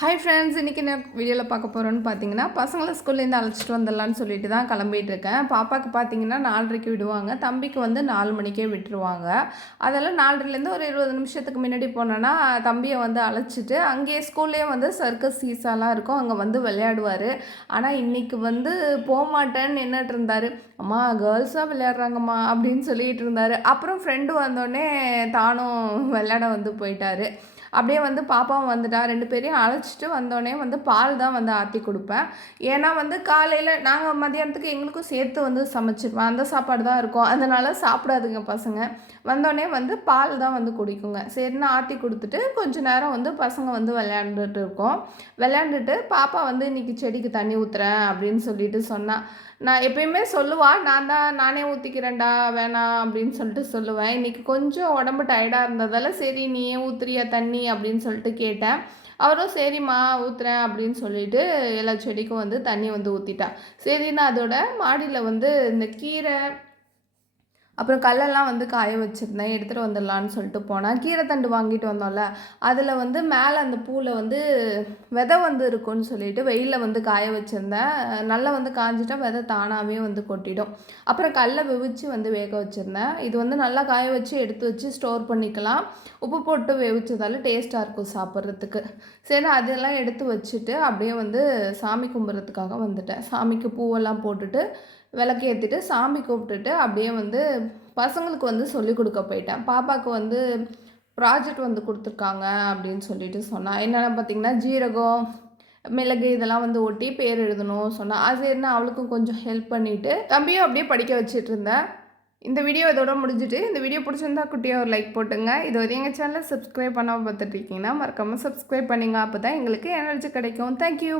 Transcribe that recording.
Hi friends, இன்றைக்கி நான் வீடியோவில் பார்க்க போகிறோன்னு பார்த்தீங்கன்னா, பசங்களை ஸ்கூல்லேருந்து அழைச்சிட்டு வந்துடலான்னு சொல்லிட்டு தான் கிளம்பிட்டு இருக்கேன். பாப்பாவுக்கு பார்த்தீங்கன்னா 4:30க்கு விடுவாங்க, தம்பிக்கு வந்து 4 மணிக்கே விட்டுருவாங்க. அதெல்லாம் 4:30லேருந்து ஒரு 20 நிமிஷத்துக்கு முன்னாடி போனோன்னா தம்பியை வந்து அழைச்சிட்டு அங்கேயே ஸ்கூல்லேயே வந்து சர்க்கஸ் சீசாலாம் இருக்கும், அங்கே வந்து விளையாடுவார். ஆனால் இன்றைக்கி வந்து போகமாட்டேன்னு நின்றுட்டு இருந்தார். அம்மா கேர்ள்ஸாக விளையாடுறாங்கம்மா அப்படின்னு சொல்லிகிட்டு இருந்தார். அப்புறம் ஃப்ரெண்டு வந்தோடனே தானும் விளையாட வந்து போயிட்டார். அப்படியே வந்து பாப்பாவும் வந்துட்டா. 2 பேரையும் அழைச்சிட்டு வந்தோடனே வந்து பால் தான் வந்து ஆற்றி கொடுப்பேன். ஏன்னா வந்து காலையில் நாங்கள் மதியானத்துக்கு எங்களுக்கும் சேர்த்து வந்து சமைச்சிருப்பேன், அந்த சாப்பாடு தான் இருக்கும். அதனால் சாப்பிடாதுங்க பசங்க. வந்தோடனே வந்து பால் தான் வந்து குடிக்குங்க. சரின்னு ஆற்றி கொடுத்துட்டு கொஞ்ச நேரம் வந்து பசங்க வந்து விளையாண்டுட்டு இருக்கோம். விளையாண்டுட்டு பாப்பா வந்து இன்றைக்கி செடிக்கு தண்ணி ஊற்றுறேன் அப்படின்னு சொல்லிட்டு சொன்னான். நான் எப்பயுமே சொல்லுவாள், நானே ஊற்றிக்கிறேன்டா வேணாம் அப்படின்னு சொல்லிட்டு சொல்லுவேன். இன்றைக்கி கொஞ்சம் உடம்பு டயர்டாக இருந்ததால் சரி நீயே ஊற்றுறியா தண்ணி அப்படின்னு சொல்லிட்டு கேட்டேன். அவரும் சரிம்மா ஊற்றுறேன் அப்படின்னு சொல்லிட்டு எல்லா செடிக்கும் வந்து தண்ணி வந்து ஊற்றிட்டா. சரின்னு அதோட மாடியில் வந்து இந்த கீரை அப்புறம் கல்லெல்லாம் வந்து காய வச்சுருந்தேன், எடுத்துகிட்டு வந்துடலான்னு சொல்லிட்டு போனேன். கீரைத்தண்டு வாங்கிட்டு வந்தோம்ல, அதில் வந்து மேலே அந்த பூவில் வந்து விதை வந்து இருக்குன்னு சொல்லிட்டு வெயிலில் வந்து காய வச்சுருந்தேன். நல்லா வந்து காஞ்சிட்டா விதை தானாகவே வந்து கொட்டிடும். அப்புறம் கடல வெவிச்சு வந்து வேக வச்சுருந்தேன். இது வந்து நல்லா காய வச்சு எடுத்து வச்சு ஸ்டோர் பண்ணிக்கலாம். உப்பு போட்டு வேவிச்சதால டேஸ்ட்டாக இருக்கும் சாப்பிட்றதுக்கு. சரி அதெல்லாம் எடுத்து வச்சுட்டு அப்படியே வந்து சாமி கும்பிட்றதுக்காக வந்துட்டேன். சாமிக்கு பூவெல்லாம் போட்டுட்டு விளக்கு ஏற்றிட்டு சாமி கூப்பிட்டுட்டு அப்படியே வந்து பசங்களுக்கு வந்து சொல்லிக் கொடுக்க போயிட்டேன். பாப்பாவுக்கு வந்து ப்ராஜெக்ட் வந்து கொடுத்துருக்காங்க அப்படின்னு சொல்லிட்டு சொன்னான். என்னென்ன பார்த்திங்கன்னா ஜீரகம், மிளகு இதெல்லாம் வந்து ஒட்டி பேர் எழுதணும் சொன்னான். அது என்ன அவளுக்கும் கொஞ்சம் ஹெல்ப் பண்ணிவிட்டு தம்பியும் அப்படியே படிக்க வச்சுட்டு இருந்தேன். இந்த வீடியோ இதோட முடிஞ்சுட்டு, இந்த வீடியோ பிடிச்சிருந்தா குட்டியாக ஒரு லைக் போட்டுங்க. இது வந்து எங்கள் சேனலை சப்ஸ்கிரைப் பண்ணாமல் பார்த்துட்ருக்கீங்கன்னா மறக்காமல் சப்ஸ்கிரைப் பண்ணிங்க. அப்போ தான் எங்களுக்கு எனர்ஜி கிடைக்கும். தேங்க்யூ.